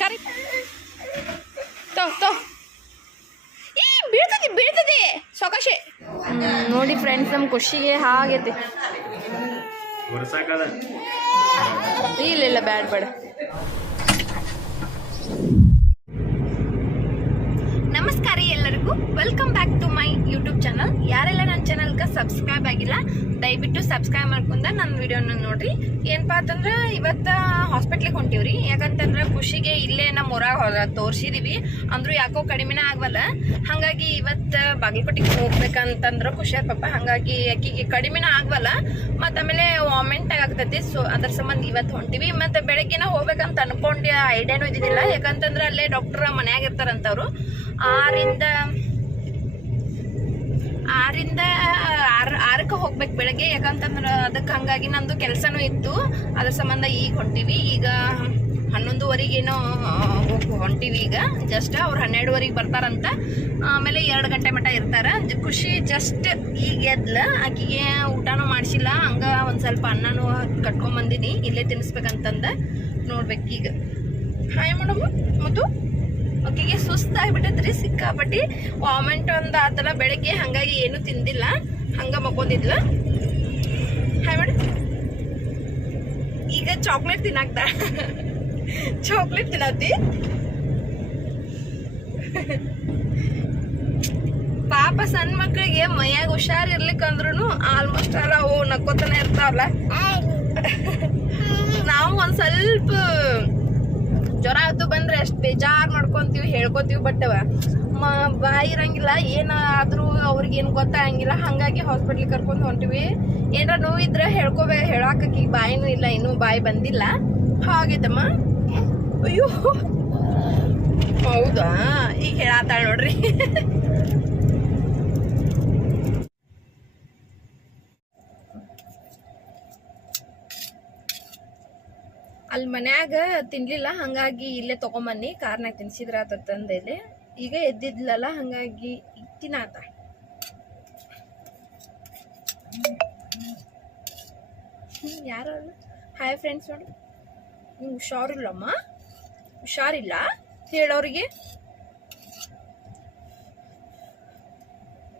ಕರಿ ತೋ ಈ ಬೀಳ್ತದೆ ಸೊಕಾಶೆ. ನೋಡಿ ಫ್ರೆಂಡ್ಸ್, ನಮ್ಮ ಖುಷಿಗೆ ಹಾಗೈತಿ. ಇಲ್ಲ ಬೇಡ. ನಮಸ್ಕಾರ ಎಲ್ಲರಿಗೂ, welcome back to my YouTube channel. ಯಾರೆಲ್ಲ ನನ್ನ ಚಾನಲ್ಗೆ ಸಬ್ಸ್ಕ್ರೈಬ್ ಆಗಿಲ್ಲ ದಯವಿಟ್ಟು ಸಬ್ಸ್ಕ್ರೈಬ್ ಮಾಡ್ಕೊಂಡ ನನ್ನ ವಿಡಿಯೋನ ನೋಡ್ರಿ. ಏನಪ್ಪಾ ಅಂತಂದ್ರೆ ಇವತ್ತು ಹಾಸ್ಪಿಟ್ಲಿಗೆ ಹೊಂಟಿವ್ರಿ. ಯಾಕಂತಂದ್ರೆ ಖುಷಿಗೆ ಇಲ್ಲೇ ನಮ್ಮ ಊರಾಗ ತೋರಿಸಿದೀವಿ, ಅಂದ್ರೂ ಯಾಕೋ ಕಡಿಮೆನೇ ಆಗವಲ್ಲ. ಹಾಗಾಗಿ ಇವತ್ತು ಬಾಗಲಕೋಟೆಗೆ ಹೋಗ್ಬೇಕಂತಂದ್ರೆ ಖುಷಿಯಾದ ಪಾಪ, ಹಾಗಾಗಿ ಆಕಿಗೆ ಕಡಿಮೆನೇ ಆಗವಲ್ಲ. ಮತ್ತು ಆಮೇಲೆ ವಾಮೆಂಟ್ ಆಗ್ತೈತಿ. ಸೊ ಅದ್ರ ಸಂಬಂಧ ಇವತ್ತು ಹೊಂಟಿವಿ. ಮತ್ತು ಬೆಳಗ್ಗೆನ ಹೋಗ್ಬೇಕಂತ ಅನ್ಕೊಂಡು ಐಡಿಯಾನು ಇದ್ದಿದ್ದಿಲ್ಲ. ಯಾಕಂತಂದ್ರೆ ಅಲ್ಲೇ ಡಾಕ್ಟರ್ ಮನ್ಯಾಗ ಇರ್ತಾರಂತವ್ರು. 6ಕ್ಕೆ ಹೋಗ್ಬೇಕು ಬೆಳಗ್ಗೆ. ಯಾಕಂತಂದ್ರೆ ಅದಕ್ಕೆ ಹಂಗಾಗಿ ನಂದು ಕೆಲಸನೂ ಇತ್ತು. ಅದ್ರ ಸಂಬಂಧ ಈಗ ಹೊಂಟಿವಿ. ಈಗ 11:15 ಹೊಂಟಿವಿ. ಈಗ ಜಸ್ಟ್ ಅವ್ರು 12:15 ಬರ್ತಾರಂತ. ಆಮೇಲೆ 2 ಗಂಟೆ ಮಟ್ಟ ಇರ್ತಾರ. ಖುಷಿ ಜಸ್ಟ್ ಈಗ ಎದ್ಲ. ಆಕಿಗೆ ಊಟನೂ ಮಾಡಿಸಿಲ್ಲ, ಹಂಗ ಒಂದು ಸ್ವಲ್ಪ ಅನ್ನನೂ ಕಟ್ಕೊಂಬಂದಿನಿ, ಇಲ್ಲೇ ತಿನ್ನಿಸ್ಬೇಕಂತಂದ. ನೋಡ್ಬೇಕು ಈಗ. Hi madam. ಮತ್ತು ಆಕೆಗೆ ಸುಸ್ತಾಗ್ಬಿಟ್ಟೈತ್ರಿ ಸಿಕ್ಕಾಪಟ್ಟಿ. ವಾಮೆಂಟ್ ಒಂದು ಆತಲ್ಲ ಬೆಳಗ್ಗೆ, ಹಂಗಾಗಿ ಏನು ತಿಂದಿಲ್ಲ, ಹಂಗ ಮಕ್ಕೊಂದಿದ್ಲ. Hi madam. ಈಗ ಚಾಕ್ಲೇಟ್ ತಿನ್ನಾಕ್ತ. ಚಾಕ್ಲೇಟ್ ತಿನ್ನತಿ. ಪಾಪ ಸಣ್ಣ ಮಕ್ಕಳಿಗೆ ಮೈಯಾಗ ಹುಷಾರಿರ್ಲಿಕ್ಕಂದ್ರೂ ಆಲ್ಮೋಸ್ಟ್ ಅಲ್ಲ ಅವು ನಕ್ಕೋತಾನೆ ಇರ್ತಾವಲ್ಲ. ನಾವು ಒಂದ್ ಸ್ವಲ್ಪ ಜ್ವರ ಅದು ಬಂದ್ರೆ ಅಷ್ಟು ಬೇಜಾರು ಮಾಡ್ಕೊಂತೀವಿ, ಹೇಳ್ಕೊತೀವಿ. ಬಟ್ ಬಾಯಿ ಇರಂಗಿಲ್ಲ, ಏನಾದ್ರೂ ಅವ್ರಿಗೇನು ಗೊತ್ತಾಗಂಗಿಲ್ಲ. ಹಂಗಾಗಿ ಹಾಸ್ಪಿಟ್ಲಿಗೆ ಕರ್ಕೊಂಡು ಹೊಂಟಿವಿ. ಏನಾರ ನೋವಿದ್ರೆ ಹೇಳಾಕಿ ಬಾಯಿನೂ ಇಲ್ಲ, ಇನ್ನೂ ಬಾಯಿ ಬಂದಿಲ್ಲ. ಹಾಗಿದ್ದಮ್ಮ. ಅಯ್ಯೋ ಹೌದಾ, ಈಗ ಹೇಳಾತಾಳ ನೋಡ್ರಿ. ಅಲ್ಲಿ ಮನ್ಯಾಗ ತಿನ್ಲಿಲ್ಲ, ಹಂಗಾಗಿ ಇಲ್ಲೇ ತಗೊಂಬನ್ನಿ, ಕಾರ್ನಾಗ ತಿನ್ಸಿದ್ರ ಆತಂದೇಲೆ. ಈಗ ಎದ್ದಿದ್ಲಲ್ಲ, ಹಂಗಾಗಿ ತಿನ್ನಾತ. ಯಾರು ಹಾಯ್ ಫ್ರೆಂಡ್ಸ್. ನೋಡಿ, ಹುಷಾರಿಲ್ಲಮ್ಮ, ಹುಷಾರಿಲ್ಲ ಹೇಳೋರಿಗೆ.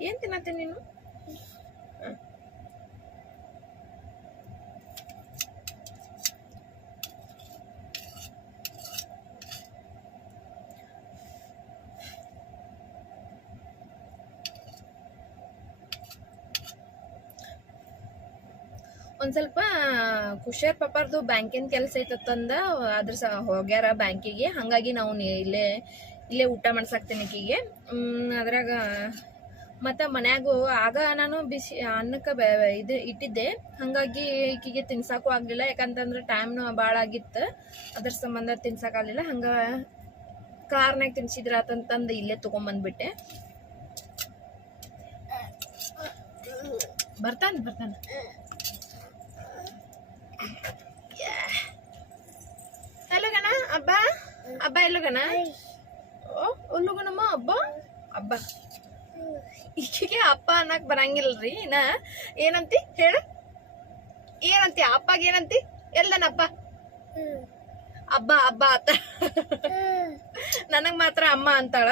ಏನ್ ತಿನ್ನತ್ತೆ ನೀನು? ಒಂದ್ ಸ್ವಲ್ಪ ಖುಷಿಯಾರ್ ಪಾಪಾರ್ದು ಬ್ಯಾಂಕಿನ ಕೆಲಸ ಐತಂದ ಅದ್ರ ಹೋಗ್ಯಾರ ಬ್ಯಾಂಕಿಗೆ. ಹಂಗಾಗಿ ನಾವು ಇಲ್ಲೇ ಊಟ ಮಾಡ್ಸಾಕ್ತೇನೆ ಆಕಿಗೆ. ಅದ್ರಾಗ ಮತ್ತು ಮನ್ಯಾಗು ಆಗ ನಾನು ಬಿಸಿ ಅನ್ನಕ್ಕೆ ಇದು ಇಟ್ಟಿದ್ದೆ, ಹಂಗಾಗಿ ಈಕಿಗೆ ತಿನ್ಸಾಕು ಆಗಲಿಲ್ಲ. ಯಾಕಂತಂದ್ರೆ ಟೈಮ್ನು ಭಾಳ ಆಗಿತ್ತು, ಅದ್ರ ಸಂಬಂಧ ತಿನ್ಸಾಕಾಗಲಿಲ್ಲ. ಹಂಗ ಕಾರ್ನಾಗ ತಿನ್ಸಿದ್ರಾತಂತಂದು ಇಲ್ಲೇ ತೊಗೊಂಬಂದ್ಬಿಟ್ಟೆ. ಬರ್ತಾನೆ. ಎಲ್ಲೋಗಣ ಅಬ್ಬ ಎಲ್ಲೋಗಣ? ಒಲ್ಲೋಗಣಮ್ಮ ಅಬ್ಬ. ಈಕೆಗೆ ಅಪ್ಪ ಅನ್ನಕ್ ಬರಂಗಿಲ್ರಿ. ಏನಂತಿ ಹೇಳ, ಏನಂತಿ ಅಪ್ಪಗ? ಏನಂತಿ? ಎಲ್ಲನಪ್ಪ ಅಬ್ಬ ಆತ. ನನಗ್ ಮಾತ್ರ ಅಮ್ಮ ಅಂತಾಳ.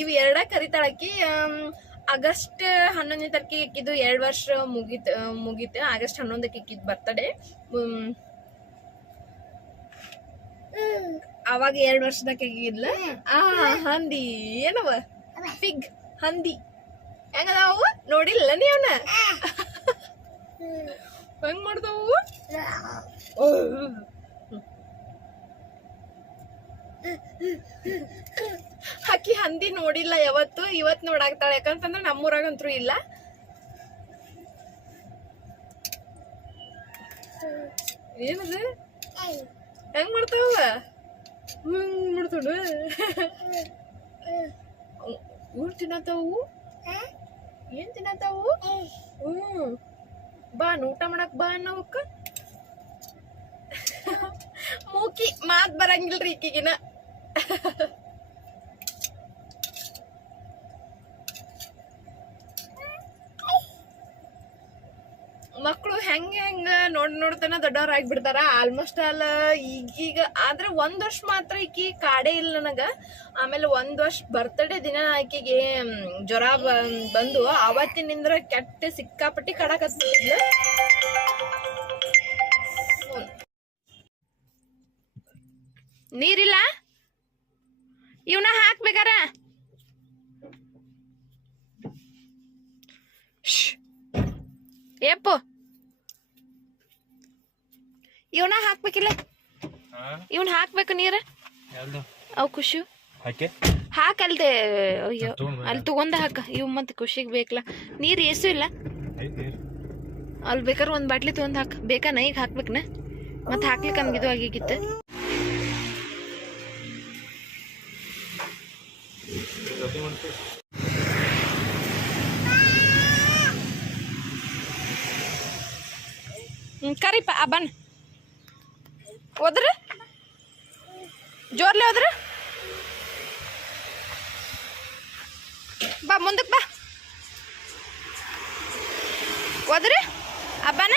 ಇವ್ 2 ಕರಿತಾಳಕಿ. ಆಗಸ್ಟ್ 11ನೇ ತಾರೀಕಿಗೆ ಇಕ್ಕಿದ್ದು 2 ವರ್ಷ ಮುಗೀತು. ಆಗಸ್ಟ್ 11ಕ್ಕೆ ಇಕ್ಕಿದ್ ಬರ್ತಡೇ. ಅವಾಗ 2 ವರ್ಷದಾಗ ಇದ್ಲ. ಹಂದಿ ಏನವ? ಫಿಗ್ ಹಂದಿ ಹೆಂಗದಾವು ನೋಡಿಲ್ಲ ನೀವನ? ಹೆಂಗ್ ಮಾಡ್ತಾವು? ಆಕಿ ಹಂದಿ ನೋಡಿಲ್ಲ ಯಾವತ್ತು, ಇವತ್ ನೋಡಾಕ್ತಾಳೆ. ಯಾಕಂತಂದ್ರೆ ನಮ್ಮೂರಾಗಂತ್ರು ಇಲ್ಲ. ಏನದ? ಹೆಂಗ್ ಮಾಡ್ತಾವ? ಮಾಡ್ತಾವ ಊರ್ ತಿನ್ನತಾವು. ಏನ್ ತಿನ್ನತಾವು? ಬಾ ಊಟ ಮಾಡಕ್ ಬಾ ಅನ್ನವಕ್ಕ. ಮೂಕಿ ಮಾತ್ ಬರಂಗಿಲ್ರಿ ಈಕಿಗಿನ. ಮಕ್ಕಳು ಹೆಂಗ ನೋಡ್ತಾನ ದೊಡ್ಡವ್ರ ಆಗ್ಬಿಡ್ತಾರ. ಆಲ್ಮೋಸ್ಟ್ ಆಲ್ ಈಗೀಗ ಆದ್ರೆ 1 ವರ್ಷ ಮಾತ್ರ ಈಕಿ ಕಾಡೇ ಇಲ್ಲ ನನಗ. ಆಮೇಲೆ 1 ವರ್ಷ ಬರ್ತ್ಡೇ ದಿನ ಆಕಿಗೆ ಜ್ವರ ಬಂದು ಅವತ್ತಿನಿಂದ್ರ ಕೆಟ್ಟ ಸಿಕ್ಕಾಪಟ್ಟಿ ಕಾಡಕತ್ತಿದ್ಲು. ನೀರಿಲ್ಲ, ಇವನ ಹಾಕ್ಬೇಕಾರ. ಏಪು ಇವನ ಹಾಕ್ಬೇಕಿಲ್ಲ, ಇವನ್ ಹಾಕ್ಬೇಕು ನೀರ. ಅವ್ ಖುಷಿ ಹಾಕಲ್ದೆ. ಅಯ್ಯೋ ಅಲ್ಲಿ ತಗೊಂಡ ಹಾಕ. ಇವ್ ಮತ್ತೆ ಖುಷಿಗ್ ಬೇಕಲ್ಲ ನೀರ್. ಏಸು ಇಲ್ಲ ಅಲ್ಲಿ ಬೇಕಾದ್ರೆ ಒಂದ್ ಬಾಟ್ಲಿ ತಗೊಂಡ್ ಹಾಕ. ಬೇಕಾನ ಈಗ ಹಾಕ್ಬೇಕನ? ಮತ್ ಹಾಕ್ಲಿಕ್ಕೆ ಹಂಗಿದು ಆಗಿಗಿತ್ತ. ಕರಿಪ ಬನ್ ಹೋದ್ರ ಜೋರ್ಲೆ ಹೋದ್ರ ಬಾ ಮುಂದಕ್ಕೆ ಬಾ. ಹೋದ್ರ ಅಬ್ಬನ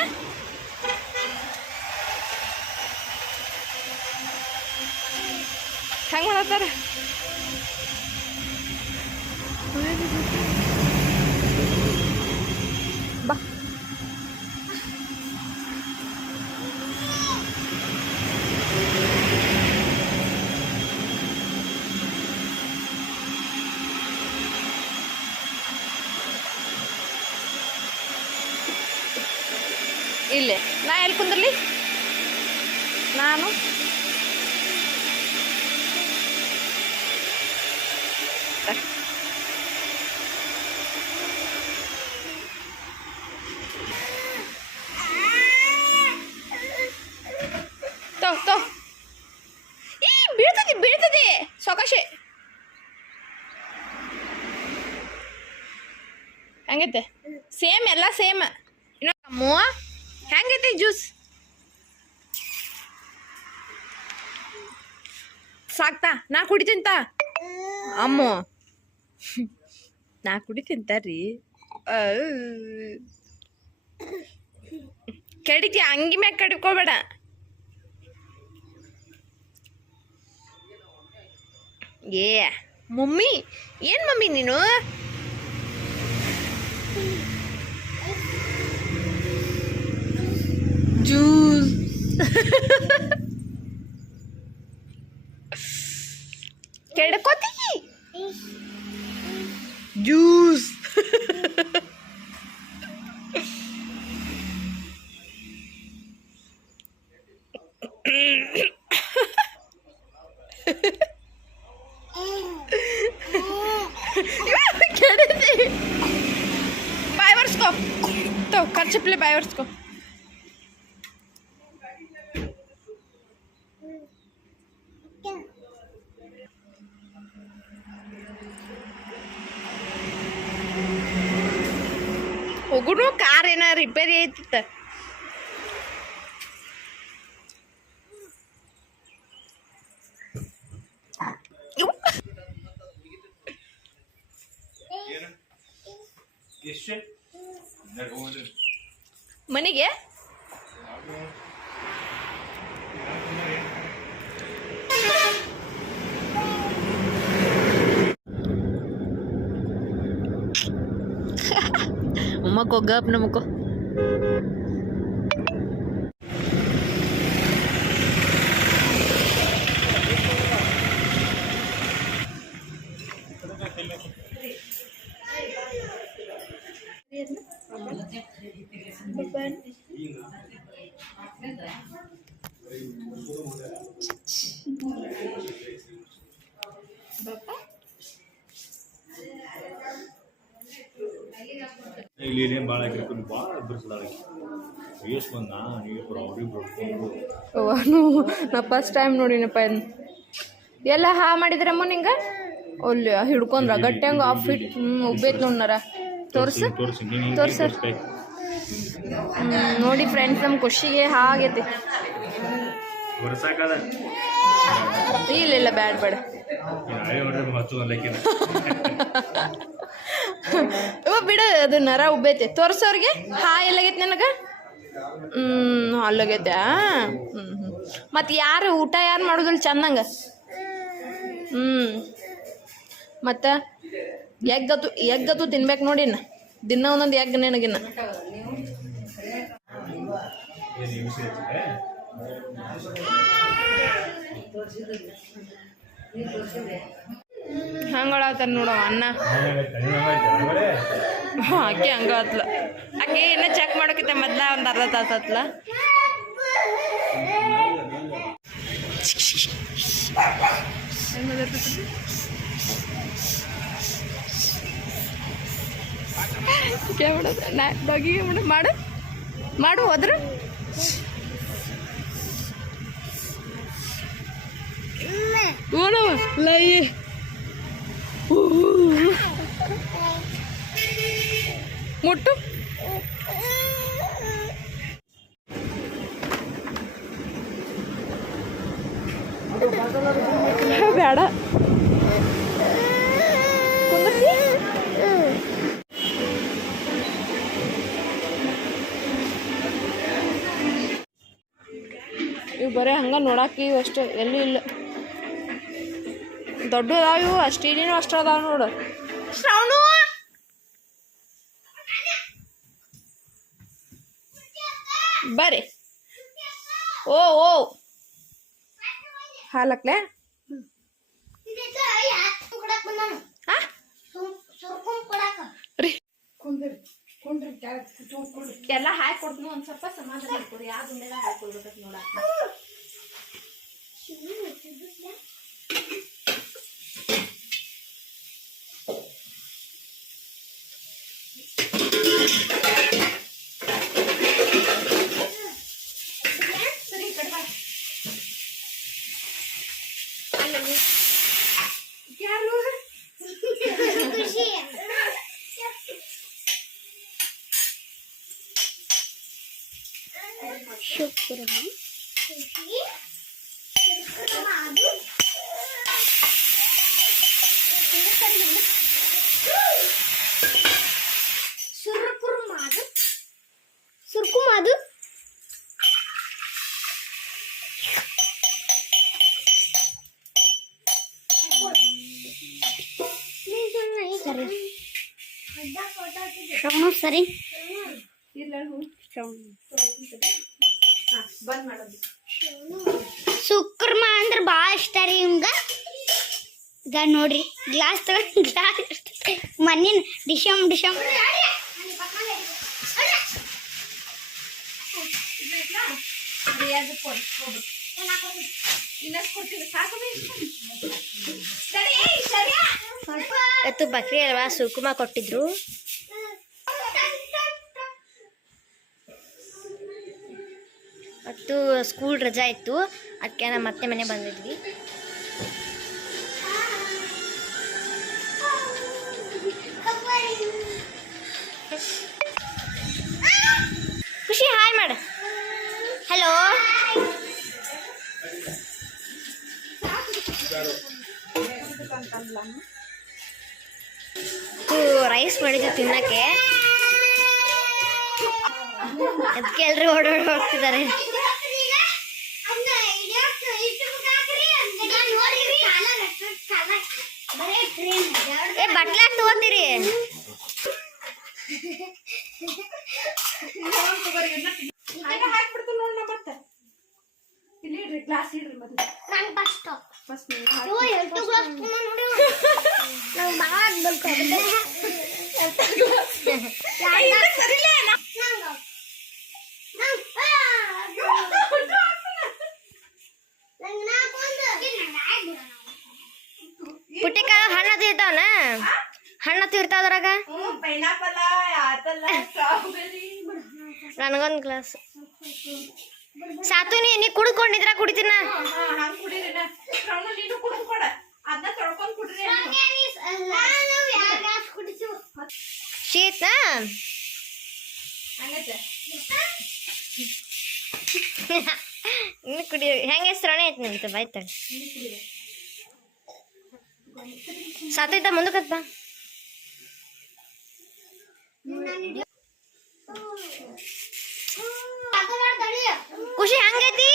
ಹೆಂಗ್ ಮಾಡತ್ತಾರ? ಬಾ ಇಲ್ಲೇ ನಾ ಎಲ್ಲಿ ಕುಂದ್ರಲಿ? ನಾನು ತೋ ಈ ಬೀಳ್ತದೆ ಸೊಕಾಶೆ. ಹಂಗೈತೆ ಸೇಮ್, ಎಲ್ಲ ಸೇಮ್. ಇನ್ನೂ ಹೆಂಗೈತಿ ಜ್ಯೂಸ್? ಸಾಕ್ತಾ? ನಾ ಕುಡಿತೀಂತ ಅಮ್ಮ, ನಾ ಕುಡಿತೀಂತಾರ್ರಿ. ಕಡಿತಿ ಅಂಗಿ ಮ್ಯಾಗ ಕಡಿಕೋಬೇಡ. ಏ ಮಮ್ಮಿ, ಏನ್ ಮಮ್ಮಿ ನೀನು? Juice ಕೆಡಕೋತಿ juice. ಬಾಯ್ ಬರ್ಸ್ಕೋ ತೋ, ಖರ್ಚಿಪ್ಲೆ ಬಾಯ್ ಬರ್ಸ್ಕೋ. ಹೋಗುನು ಕಾರ್ ಏನ ರಿಪೇರಿ ಐತಿತ್ತ. ಮನೆಗೆ Mako gap na mako. ಇಲ್ಲಿ ಭಾಳ ಆಗಿರ್ಕೊಂಡು ಭಾಳ ಅದ್ಭುತವಾಗಿ ಎಷ್ಟು ಬಂದ ನೀರು ಅವ್ರಿಬ್ರು ನಾ ಫಸ್ಟ್ ಟೈಮ್ ನೋಡಿನಪ್ಪ. ಎಲ್ಲ ಹಾ ಮಾಡಿದ್ರಮ್ಮ ನಿಂಗೆ ಅಲ್ಲಿ ಹಿಡ್ಕೊಂಡ್ರ ಗಟ್ಟಂಗ ಆಫ್ ಇಟ್ ಉಬ್ಬೇತ್ ನೋಡ್ನಾರ. ತೋರ್ಸರ್ ನೋಡಿ ಫ್ರೆಂಡ್ಸ್, ನಮ್ಮ ಖುಷಿಗೆ ಹಾಗೈತಿ. ಇಲ್ಲ ಬ್ಯಾಡ ಬೇಡ ಬಿಡು, ಅದು ನರ ಉಬ್ಬೈತೆ. ತೋರ್ಸೋರ್ಗೆ ಹಾ ಎಲ್ಲಾಗೈತಿ ನನಗೆ. ಅಲ್ಲೋಗೈತೆ. ಮತ್ತು ಯಾರು ಊಟ ಯಾರು ಮಾಡೋದಿಲ್ಲ ಚಂದಂಗೆ? ಮತ್ತು ಎಗ್ಗತ್ತು ತಿನ್ಬೇಕು ನೋಡಿನ, ದಿನ ಒಂದೊಂದು ಎಗ್ ನಿನಗಿನ್ನ. ಹಂಗಳಾತಾರ ನೋಡವ ಅನ್ನ. ಆಕೆ ಹಂಗ ಆತ್ಲ, ಆಕೆ ಇನ್ನೂ ಚೆಕ್ ಮಾಡೋಕ್ಕಿಂತ ಮೊದ್ಲ ಒಂದು ಅರ್ಧ ತಾಸು ಆತ್ಲ. ಮಾಡೋದು ಡಾಗಿಗೆ ಮಾಡು ಮಾಡು ಹೋದ್ರು ನೋಡವ ಲೈ ಮುಟ್ಟು. ಬೇಡ ಇವು ಬರೀ ಹಂಗೆ ನೋಡಾಕಿ ಇವು ಅಷ್ಟೇ, ಎಲ್ಲೂ ಇಲ್ಲ. ದೊಡ್ಡ ಅದಾವ ಇವು, ಅಷ್ಟೇನೇನು ಅಷ್ಟು ಅದಾವ ನೋಡು. ಶ್ರಾವಣು ಬರ್ರಿ. ಓ ಹಾಲಕ್ಲೆ ಎಲ್ಲ ಹಾಕಿ ಕೊಡ್ತೀನಿ. ಒಂದು ಸ್ವಲ್ಪ ಸಮಾಧಾನ ಕೊಡಿ, ಯಾವ ಗುಂಡೆಲ್ಲ ಹಾಕೊಡ್ಬೇಕಂತ ನೋಡಾಕ. ಸರಿ ಈ ಕಡೆ ಬಾ. ಯಾರು ಸುರ್ಕುಮಾದು ಶ್ರವಣ ಸರಿ ಬಂದ್ ಮಾಡೋದು. ಸುಕ್ರಮ ಅಂದ್ರೆ ಭಾಳ ಇಷ್ಟ ರೀ ಇವಂಗ. ಈಗ ನೋಡ್ರಿ ಗ್ಲಾಸ್ ತಗೊಂಡು ಗ್ಲಾಸ್ ಮಣ್ಣಿನ ಡಿಶಮ್ ಇವತ್ತು ಬಕ್ರಿ ಅಲ್ವಾ, ಸುಕುಮ ಕೊಟ್ಟಿದ್ರು. ಮತ್ತು ಸ್ಕೂಲ್ ರಜಾ ಇತ್ತು, ಅದಕ್ಕೆ ನಮ್ಮ ಮತ್ತೆ ಮನೆ ಬಂದಿದ್ವಿ. ಖುಷಿ ಹಾಯ್ ಮಾಡ. ಹಲೋ ರೈಸ್ ಮಾಡಿದ್ವಿ ತಿನ್ನಕ್ಕೆ, ಅದಕ್ಕೆ ಎಲ್ಲರೂ ಓಡಾಡಿ ಹೋಗ್ತಿದ್ದಾರೆ. ಬಟ್ಲ ತಗೋತೀರಿ? ಹಾಕ್ಬಿಡ್ತು ನೋಡ. ಮತ್ತೆ ಇಲ್ಲಿ ಇಡ್ರಿ, ಗ್ಲಾಸ್ ಇಡ್ರಿ ಮೊದಲು. ಪುಟ್ಟಿಕಾಯಿ ಹಣ್ಣು ತೀರ್ತಾವನ, ಹಣ್ಣು ತೀರ್ತಾವ ಅದ್ರಾಗ. ನನಗೊಂದು ಗ್ಲಾಸ್ ಸಾತು. ನೀ ಕುಡ್ಕೊಂಡಿದ್ರ ಕುಡಿತೀನ. ಶೀತ ಇನ್ನು ಕುಡಿ. ಹೆಂಗೆ ಹೆಸ್ರಣ ಐತಿ ನಿಂತ ಬಾಯ್ತಾಳೆ. ಸಾತು ಇದ್ದ ಮುಂದಕ್ಕೆ ಬಾ. ಖುಷಿ ಹಂಗೈತಿ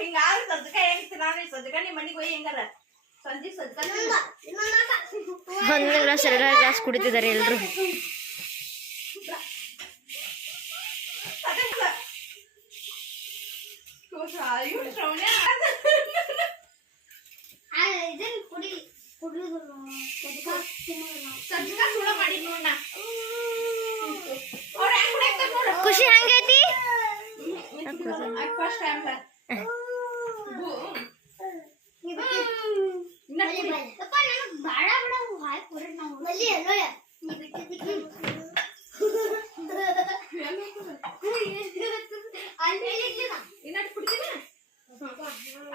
ಹಿಂಗಾದ್ರೆ ಸಜ್ಜಕ ಹೆಂಗ್ ನಾನು ಸಜ್ಜಕ ನಿಮ್ಮ ಮನೆಗೆ ಹೋಗಿ ಹೆಂಗಾರ ಸಂಜೆ ಸಜ್ಜಕ ಒಂದೊಂದು ಗ್ಲಾಸ್ ಎರಡು ಗ್ಲಾಸ್ ಕುಡಿತಿದ್ದಾರೆ ಎಲ್ರು ಸಜ್ಜಕ ಸುಳ ಮಾಡಿ ನೋಡ ಖುಷಿ ಹಂಗೈತಿ ಫಸ್ಟ್ ಟೈಮ್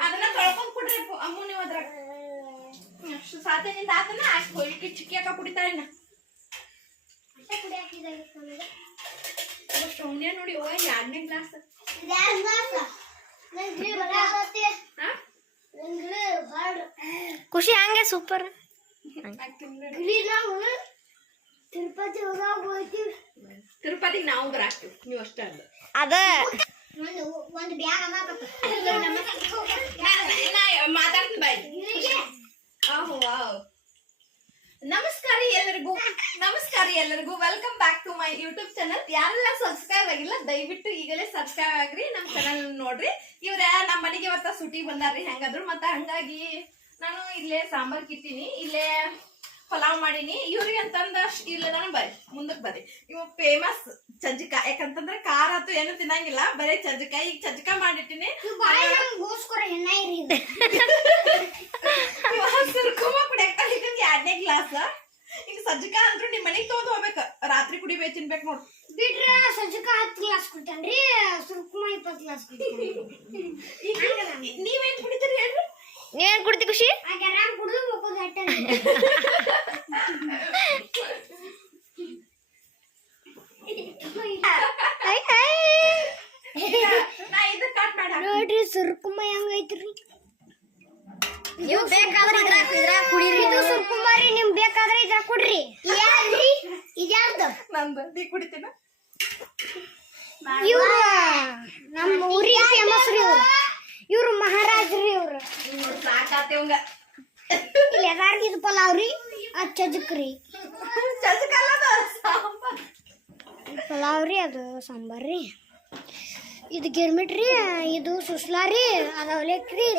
ಅದನ್ನ ತೊಳ್ಕೊಂಡ್ ಕೊಡ್ರಿ ಅಮ್ಮು ನೀವು ಅದ್ರಾಗ ಸಾತನಿಂದ ಆತನ ಅಷ್ಟು ಹೋಳಿಕೆ ಚಿಕ್ಕಿ ಅಕ್ಕ ಕುಡಿತಾಳೆ ಸೌಣ್ಯ ನೋಡಿ ಓ 2ನೇ ಗ್ಲಾಸ್ ಖುಷಿ ಹಂಗೆ ಸೂಪರ್ ತಿರುಪತಿಗೆ ನಾವು ಬರಾಕ್ತಿವಿ ನೀವು ಅಷ್ಟೇ ಅದ ಮಾತಾಡ್ತೀನಿ ಬಾಯ್ ನಮಸ್ಕಾರ ಎಲ್ಲರಿಗೂ welcome back to my YouTube channel. ಯಾರೆಲ್ಲ ಸಬ್ಸ್ಕ್ರೈಬ್ ಆಗಿಲ್ಲ ದಯವಿಟ್ಟು ಈಗಲೇ ಸಬ್ಸ್ಕ್ರೈಬ್ ಆಗ್ರಿ, ನಮ್ ಚಾನಲ್ ನೋಡ್ರಿ. ಇವ್ರ ನಮ್ಮ ಮನೆಗೆ ಇವತ್ತ ಸುಟಿ ಬಂದಾರ್ರಿ ಹೆಂಗಾದ್ರು, ಮತ್ತ ಹಂಗಾಗಿ ನಾನು ಇಲ್ಲೇ ಸಾಂಬಾರ್ ಕಿತ್ತೀನಿ, ಇಲ್ಲೇ ಪಲಾವ್ ಮಾಡೀನಿ. ಇವ್ರಿಗೆ ಅಂತಂದ ಇಲ್ಲ ನಾನು ಬರ್ರಿ ಮುಂದಕ್ ಬರ್ರಿ. ಇವ್ ಫೇಮಸ್ ಚಜ್ಜಿಕ, ಯಾಕಂತಂದ್ರೆ ಖಾರ ಆತು ಏನು ತಿನ್ನಂಗಿಲ್ಲ, ಬರೀ ಚಜ್ಜಿಕ. ಈಗ ಚಜ್ಜಿಕ ಮಾಡಿಟ್ಟಿನಿ. ಸುರ್ಕುಮ ಕುಡಿಯಕ 2ನೇ ಗ್ಲಾಸ್. ಈಗ ಸಜ್ಜಿಕ ಅಂದ್ರು ನಿಮ್ ಮನೆಗ್ ತಗೊಂಡ್ ಹೋಗ್ಬೇಕ, ರಾತ್ರಿ ಕುಡಿಬೇಕು ತಿನ್ಬೇಕು ನೋಡ್. ಬಿಟ್ರ ಸಜ್ಜಕ 10 ಗ್ಲಾಸ್ ಕುಡಿತಾನ್ರಿ, ಸುರ್ಕುಮ 20 ಗ್ಲಾಸ್ ಕುಡಿತಾನ್ರಿ. ನೀವೇನ್ ಕುಡಿತೀರಿ ಹೇಳ್ರಿ? ನೀವೇನ್ ಕುಡಿತಿ ಖುಷಿ? ಕುಡಿದು ಮಕ್ಕೋದು ನೋಡ್ರಿ ಸುರ್ಕುಮ ಹೆಂಗೈತ್ರಿ. ನೀವು ಬೇಕಾದ್ರೆ ಇದ್ರಾಗ ಕುಡಿರಿ. ಇದು ಸುರ್ಕುಮ ರೀ, ನಿಮ್ ಬೇಕಾದ್ರೆ ಇದ್ರಾಗ ಕುಡ್ರಿ. ಇದ್ಯಾರ್ದು? ನಂದು. ನೀ ಕುಡಿತೀನ? ಇವ್ರು ನಮ್ಮ ಊರಿಗೆ ಫೇಮಸ್ ರೀ. ಇವ್ರು ಮಹಾರಾಜ್ರಿ. ಇವ್ರು ಸಾಕಾತೇವಂಗ ಇಲ್ಲಿ ಎಲ್ಲಾರ್ಗ ಇದು ಪಲಾವ್ ರೀ, ಅದು ಚಜಕ್ರಿ. ಚಜ್ಜಿಕ ಅಲ್ಲ ಸಾಂಬಾರ್. ಪಲಾವ್ ರೀ, ಅದು ಸಾಂಬಾರ್ ರೀ. ಇದು ಗಿರ್ಮಿಟ್ ರೀ, ಇದು ಸುಸ್ಲಾ ರೀ, ಅದು ಅವಲೇಕ್ರಿ.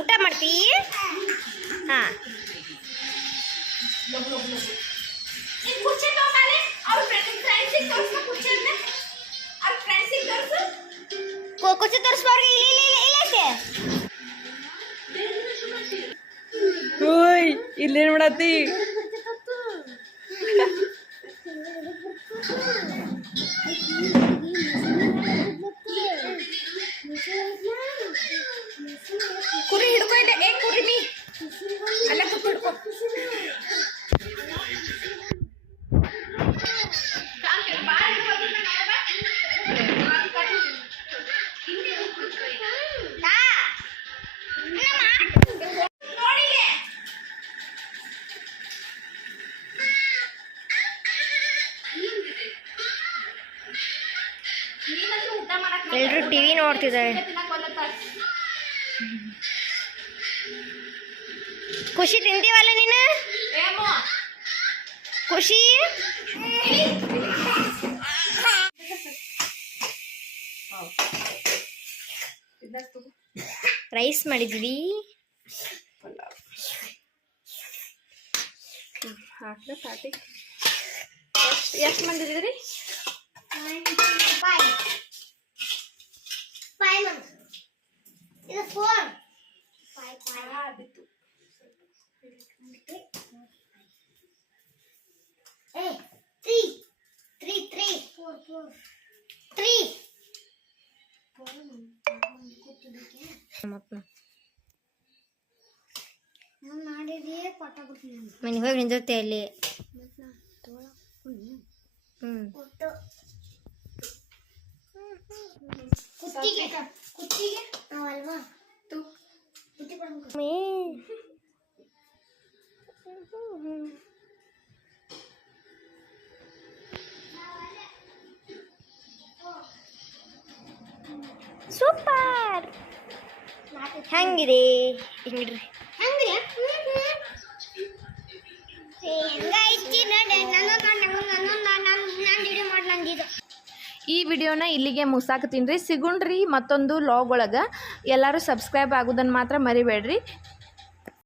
ಊಟ ಮಾಡ್ತೀ? ಹಾ ಕುರ್ಚಿ ತೋರಿಸ್ಬಾರ್ದು. ಇಲ್ಲೇನ್ ಮಾಡತ್ತಿ? ಕುರಿ ಹಿಡ್ಕೊ ಇಲ್ಲ. ಏ ಕುರಿ ನೀ ಅಲ್ಲ ಕೂತ್ ಹಿಡ್ಕೊ. ಎಲ್ರು ಟಿವಿ ನೋಡ್ತಿದ್ದಾರೆ. ಖುಷಿ ತಿಂತೀವಲ್ಲ ನೀನು? ಖುಷಿ ರೈಸ್ ಮಾಡಿದ್ವಿ. ಹಾಕ್ರೆ ಪಾಟಿ. ಎಷ್ಟು ಮಂದಿ ಇದ್ರಿ? 5 ಇದು 4 ಆದಿತ್ತು. ಏ 3 4 3 ನಾನು ಮಾಡಿದ್ದೆ ಮನೆಗೆ ಹೋಗಿ ನಿಂದಿರ್ತೆ ಅಲ್ಲಿ. ಕುತ್ತಿಗೆ ಅಲ್ವಾ ಸೂಪರ್. ಹೆಂಗಿದೆ ಹಿಂಗಿಡ್ರಿ ಈ ವಿಡಿಯೋನ ಇಲ್ಲಿಗೆ ಮುಗಿಸಾಕತ್ತೀನಿ ರೀ. ಸಿಗುಣ್ರಿ ಮತ್ತೊಂದು ಲಾಗ್ ಒಳಗೆ. ಎಲ್ಲರೂ ಸಬ್ಸ್ಕ್ರೈಬ್ ಆಗೋದನ್ನು ಮಾತ್ರ ಮರಿಬೇಡ್ರಿ.